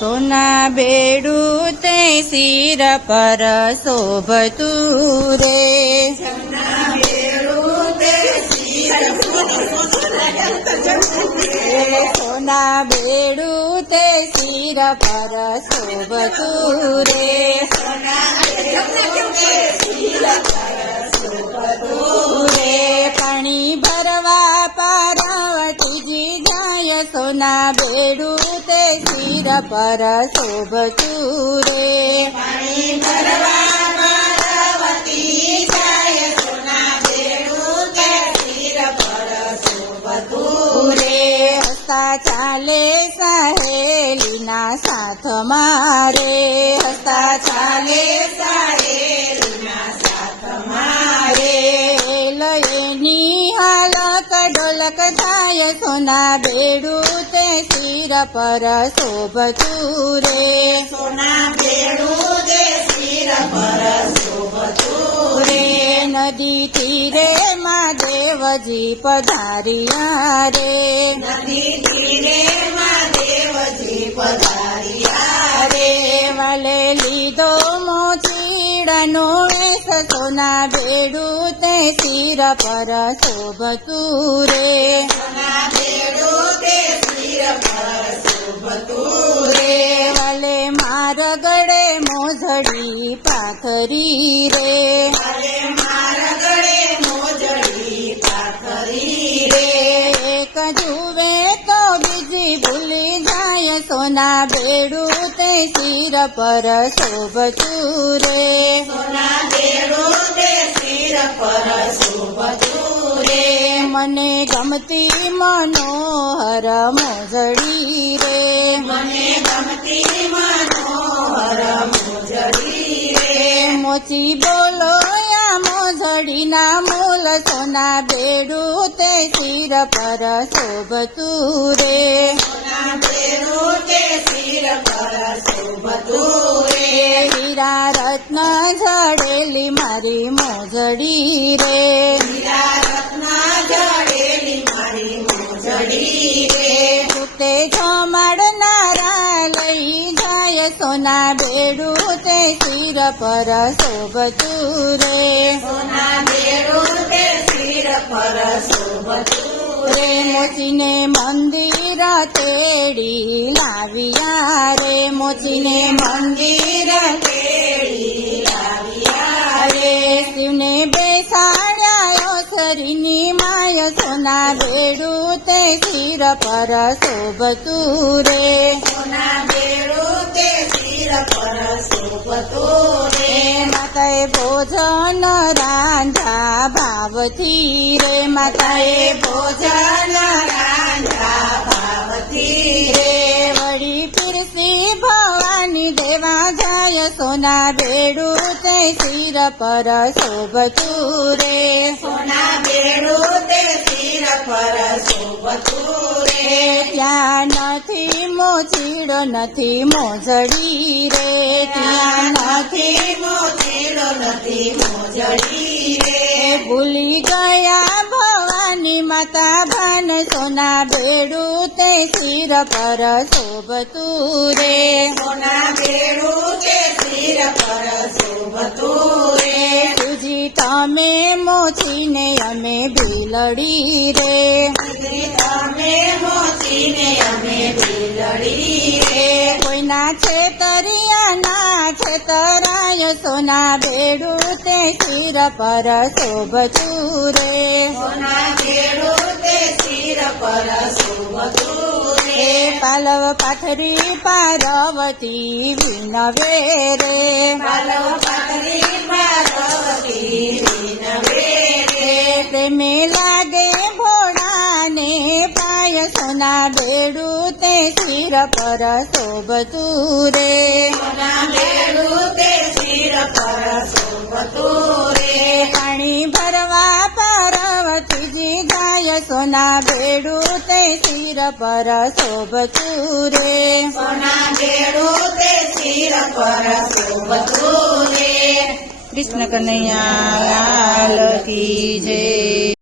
સોના બેડું તે શિર પર શોભતું રે. સોના બેડું તે શિર સોના બેડું તે શિર પર શોભતું રે. પાણી ભરવા પાર્વતીજી જાય સોના બેડું તે શિર પર શોભતું રે. પાણી ભરવા પાર્વતી જાય સોના બેડું તે શિર પર શોભતું રે. હસતા ચાલે સહેલીના સાથ મારે. હસતા ચાલે સહેલીના સાથ મારે. લયની હાલક ડોલક થાય સોના બેડું તે શિર પર શોભતું રે. સોના બેડું તે શિર પર શોભતું રે. નદી તીરે મહાદેવજી પધાર્યા રે. નદી તીરે મહાદેવજી પધાર્યા રે. વાલે લીધો મોચીડાનો વેશ સોના બેડું તે શિર પર શોભતું રે. સોના બેડું તે શિર પર શોભતું રે. વાલે માર ગળે મોજડી પાથરી રે. વાલે મારા ગળે મોજડી પાથરી રે. એક જુએ તો બીજી ભૂલી જાય સોના બેડું તે શિર પર શોભતું રે. સોના બેડું તે શિર પર શોભતું રે. મને ગમતી મનોહર મોજડી રે. મને ગમતી મનોહર મોજડી રે. મોચી બોલો યા મોજડીના મૂલ સોના બેડું તે શિર પર શોભતું રે. સોના બેડું તે શિર પર શોભતું રે. હીરા રત્ન જડેલી મારી મોજડી રે. હીરા રત્ન જડેલી મારી મોજડી રે. તે જમાડનારા લઈ જાય સોના બેડું તે શિર પર શોભતું રે. સોના બેડું તે શિર પર શોભતું રે. મોચીને મંદિર તેડી લાવ્યા રે. મોચીને મંદિર તેડી લાવ્યા રે. શિવને બેસાડ્યા ઓસરીની માય સોના બેડું તે શિર પર શોભતું રે. સોના બેડું તે શિર પર શોભતું રે. માતાએ ભોજન રાંધા ભાવથી રે. માતાએ ભોજન રાંધા ભાવથી રે. વળી પીરસી ભવાની દેવા જાય સોના બેડું તે શિર પર શોભતું રે. સોના બેડું તે શિર પર શોભતું રે. ત્યાં નથી મોચીડો નથી મોજડી રે. ત્યાં નથી મોચેડો નથી મોજડી રે. ભૂલી ગયા ભવાની માતા ભાન સોના બેડું તે શિર પર શોભતું રે. સોના બેડું તે શિર પર શોભતું રે. તુજી તમે મોચીને અમે બિલડી રે. તમે મોચીને અમે બિલડી રે. કોઈના છેતરિયા ના છેતરાય સોના બેડું તે શિર પર શોભતું રે. સોના બેડું તે શિર પર શોભતું રે. પાલવ પાથરી પાર્વતી વિનવે રે. પાલવ પાથરી પાર્વતી વિનવે રે. પ્રેમે લાગે ભોળાને પાય સોના બેડું તે શિર પર શોભતું રે. સોના બેડું તે શિર પર શોભતું રે. પાણી ભરવા પાર્વતીજી જાય સોના બેડું તે શિર પર શોભતું રે. સોના બેડું તે શિર પર શોભતું રે. કૃષ્ણ કનૈયા લાલ કી જય.